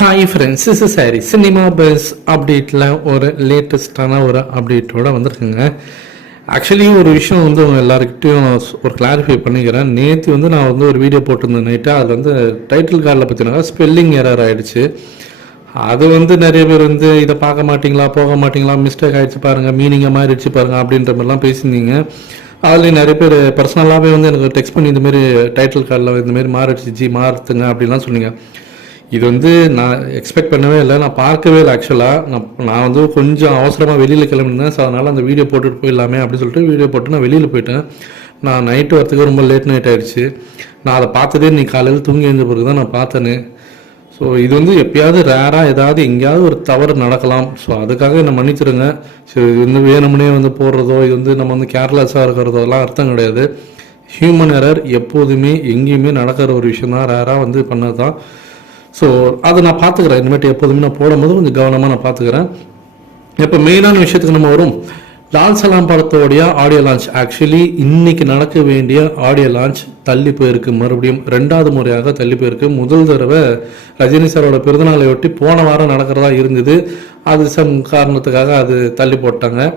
Hi friends, is sorry cinema bus அப்டேட்டில் ஒரு லேட்டஸ்டான ஒரு அப்டேட்டோடு வந்திருக்குங்க. ஆக்சுவலி ஒரு விஷயம் வந்து உங்கள் எல்லாருக்கிட்டையும் ஒரு கிளாரிஃபை பண்ணிக்கிறேன். நேற்று வந்து நான் வந்து ஒரு வீடியோ போட்டிருந்தேன் நைட்டு. அதில் வந்து டைட்டில் கார்டில் பார்த்தீங்கன்னா ஸ்பெல்லிங் எரர் ஆகிடுச்சு. அது வந்து நிறைய பேர் வந்து இதை பார்க்க மாட்டிங்களா, போக மாட்டிங்களா, மிஸ்டேக் ஆகிடுச்சு பாருங்கள், மீனிங்காக மாறிடுச்சு பாருங்கள் அப்படின்ற மாதிரிலாம் பேசியிருந்தீங்க. அதுலேயும் நிறைய பேர் பர்சனலாகவே வந்து எனக்கு டெக்ஸ்ட் பண்ணி இந்தமாரி டைட்டில் கார்டில் இந்தமாரி மாறிடுச்சு மாறுத்துங்க அப்படின்லாம் சொன்னீங்க. இது வந்து நான் எக்ஸ்பெக்ட் பண்ணவே இல்லை, நான் பார்க்கவே இல்லை. ஆக்சுவலாக நான் வந்து கொஞ்சம் அவசரமாக வெளியில் கிளம்பினேன். ஸோ அதனால் அந்த வீடியோ போட்டுட்டு போயிடலாமே அப்படின்னு சொல்லிட்டு வீடியோ போட்டு நான் வெளியில் போயிட்டேன். நான் நைட்டு வரத்துக்கு ரொம்ப லேட் நைட் ஆகிடுச்சு. நான் அதை பார்த்ததே நீ காலையில் தூங்கி எழுந்த பிறகு தான் நான் பார்த்தேன்னு. ஸோ இது வந்து எப்பயாவது ரேராக ஏதாவது எங்கேயாவது ஒரு தவறு நடக்கலாம். ஸோ அதுக்காக என்னை மன்னிச்சிடுங்க. ஸோ இது வந்து வேணும்னே வந்து போடுறதோ, இது வந்து நம்ம வந்து கேர்லெஸ்ஸாக இருக்கிறதோ எல்லாம் அர்த்தம் கிடையாது. ஹியூமன் எரர் எப்போதுமே எங்கேயுமே நடக்கிற ஒரு விஷயம் தான், ரேராக வந்து பண்ணது தான். ஸோ அதை நான் பார்த்துக்கிறேன். இனிமேட்டு எப்போதுமே நான் போடும்போது கொஞ்சம் கவனமாக நான் பார்த்துக்கிறேன். இப்போ மெயினான விஷயத்துக்கு நம்ம வரும். லால் சலாம் படத்தோடைய ஆடியோ லான்ச், ஆக்சுவலி இன்னைக்கு நடக்க வேண்டிய ஆடியோ லான்ச் தள்ளி போயிருக்கு. மறுபடியும் 2வது முறையாக தள்ளி போயிருக்கு. முதல் தடவை ரஜினி சாரோட பிறந்தநாளை ஒட்டி போன வாரம் நடக்கிறதா இருந்தது. அது சம் காரணத்துக்காக அது தள்ளி போட்டாங்க.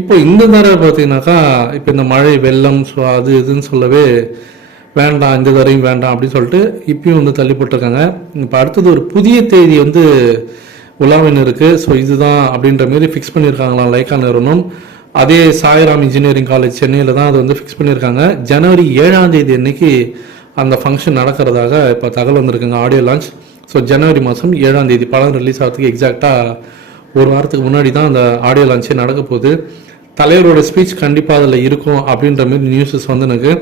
இப்போ இந்த தடவை பார்த்தீங்கன்னாக்கா இப்போ இந்த மழை வெள்ளம் ஸோ அது இதுன்னு சொல்லவே வேண்டாம், இந்த தடவையும் வேண்டாம் அப்படின்னு சொல்லிட்டு இப்பயும் வந்து தள்ளி போட்டிருக்காங்க. இப்போ அடுத்தது ஒரு புதிய தேதி வந்து உலாவின் இருக்குது. ஸோ இதுதான் அப்படின்ற மாரி ஃபிக்ஸ் பண்ணியிருக்காங்களாம் லைக்கா நிறுவனம். அதே சாய்ராம் இன்ஜினியரிங் காலேஜ் சென்னையில் தான் அது வந்து ஃபிக்ஸ் பண்ணியிருக்காங்க. ஜனவரி 7ஆம் தேதி அன்னைக்கு அந்த ஃபங்க்ஷன் நடக்கிறதாக இப்போ தகவல் வந்திருக்குங்க, ஆடியோ லான்ச். ஸோ ஜனவரி மாதம் 7ஆம் தேதி படம் ரிலீஸ் ஆகிறதுக்கு எக்ஸாக்டாக ஒரு வாரத்துக்கு முன்னாடி தான் அந்த ஆடியோ லான்ச்சே நடக்க போகுது. தலைவரோட ஸ்பீச் கண்டிப்பாக அதில் இருக்கும் அப்படின்ற மாதிரி நியூஸஸ் வந்து எனக்கு.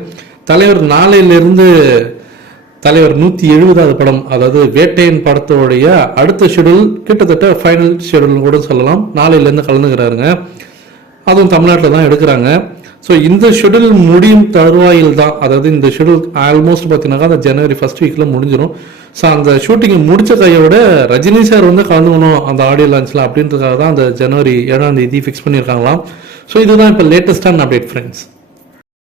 தலைவர் நாளையிலிருந்து தலைவர் 170வது படம், அதாவது வேட்டையன் படத்தோடைய அடுத்த ஷெடியூல், கிட்டத்தட்ட ஃபைனல் ஷெடியூல் கூட சொல்லலாம், நாளையிலேருந்து கலந்துக்கிறாருங்க. அதுவும் தமிழ்நாட்டில் தான் எடுக்கிறாங்க. ஸோ இந்த ஷெடியூல் முடியும் தருவாயில் தான், அதாவது இந்த ஷெடியூல் ஆல்மோஸ்ட் பார்த்தீங்கன்னாக்கா அந்த ஜனவரி ஃபர்ஸ்ட் வீக்கில் முடிஞ்சிடும். ஸோ அந்த ஷூட்டிங்கை முடித்த கையோட ரஜினி சார் வந்து கலந்துக்கணும் அந்த ஆடியோ லான்ச்சில் அப்படின்றதுக்காக தான் அந்த ஜனவரி 7ஆம் தேதி ஃபிக்ஸ் பண்ணியிருக்காங்களாம். ஸோ இதுதான் இப்போ லேட்டஸ்டான அப்டேட் ஃப்ரெண்ட்ஸ்.